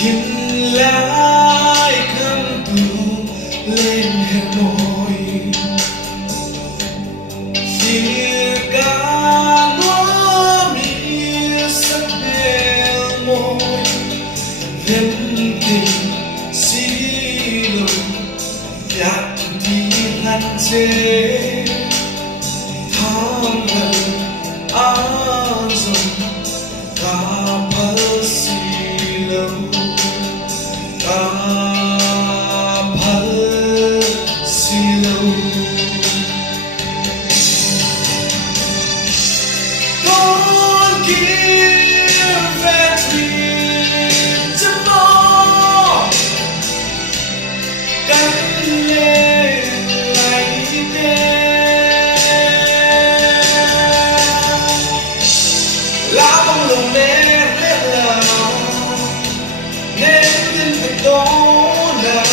thiên lại căng tù lên hẹp môi phía cả nó mi sắc bèo môi viên tình xí lùng nhạt đi lăn chế tham lần an dùng lá bông lùng lên lờ nên tin việc đó là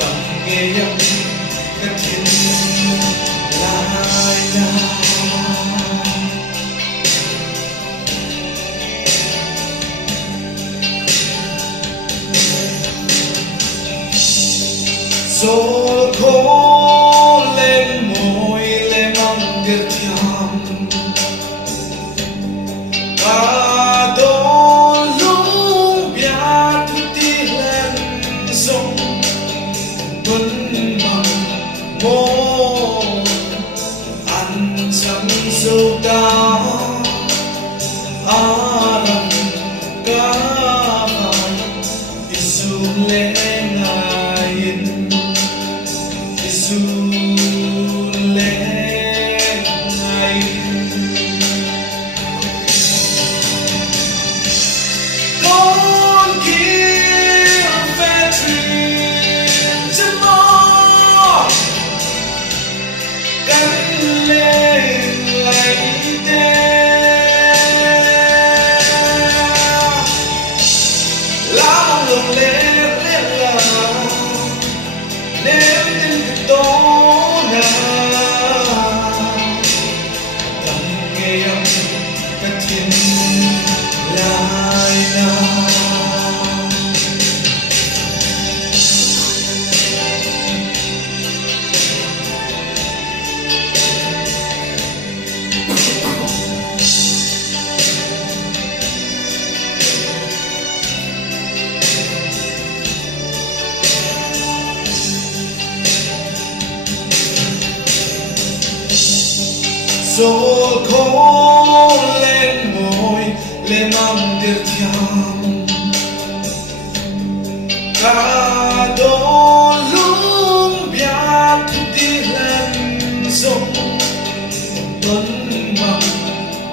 tầm nghe nhầm các thiên lại là rồi khô lên môi lên mong được thầm ta đón lúc bia thu ti lên sông vẫn bằng môi ăn chẳng dâu ta lần cả bài Giêsu lên ngài Giêsu lên ngài con kia về thuyền chân mơ cánh lên lấy đê lá bông lùng lên lờ nếu tin việc đó là tầm nghe âm các thiên lại là rồi khô lên môi lên mong được thầm cả đôi lúc bia thu ti lên sông vẫn bằng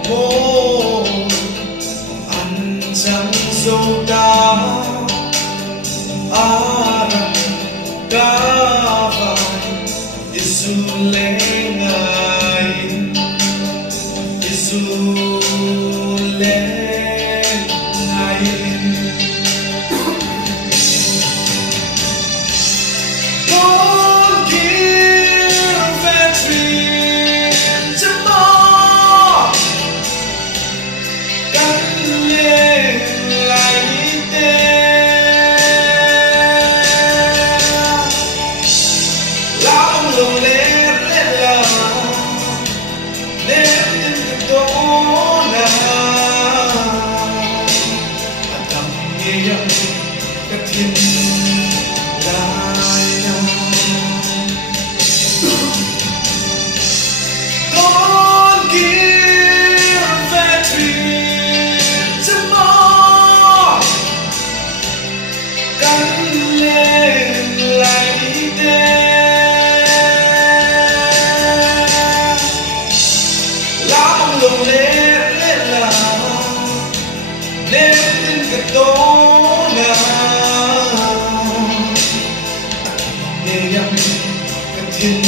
môi ăn chẳng dâu ta rằng cả vai Giêsu lên ngài Giêsu lên ngài con kia về thuyền chân mơ cánh lên lại đê lá bông lùng lên lờ nếu tin việc đó là tầm nghe âm các thiên lại là con kia về thuyền chân mơ cánh lên lấy đê lá bông lùng lên lờ nếu tin việc đó là nghe âm các thiên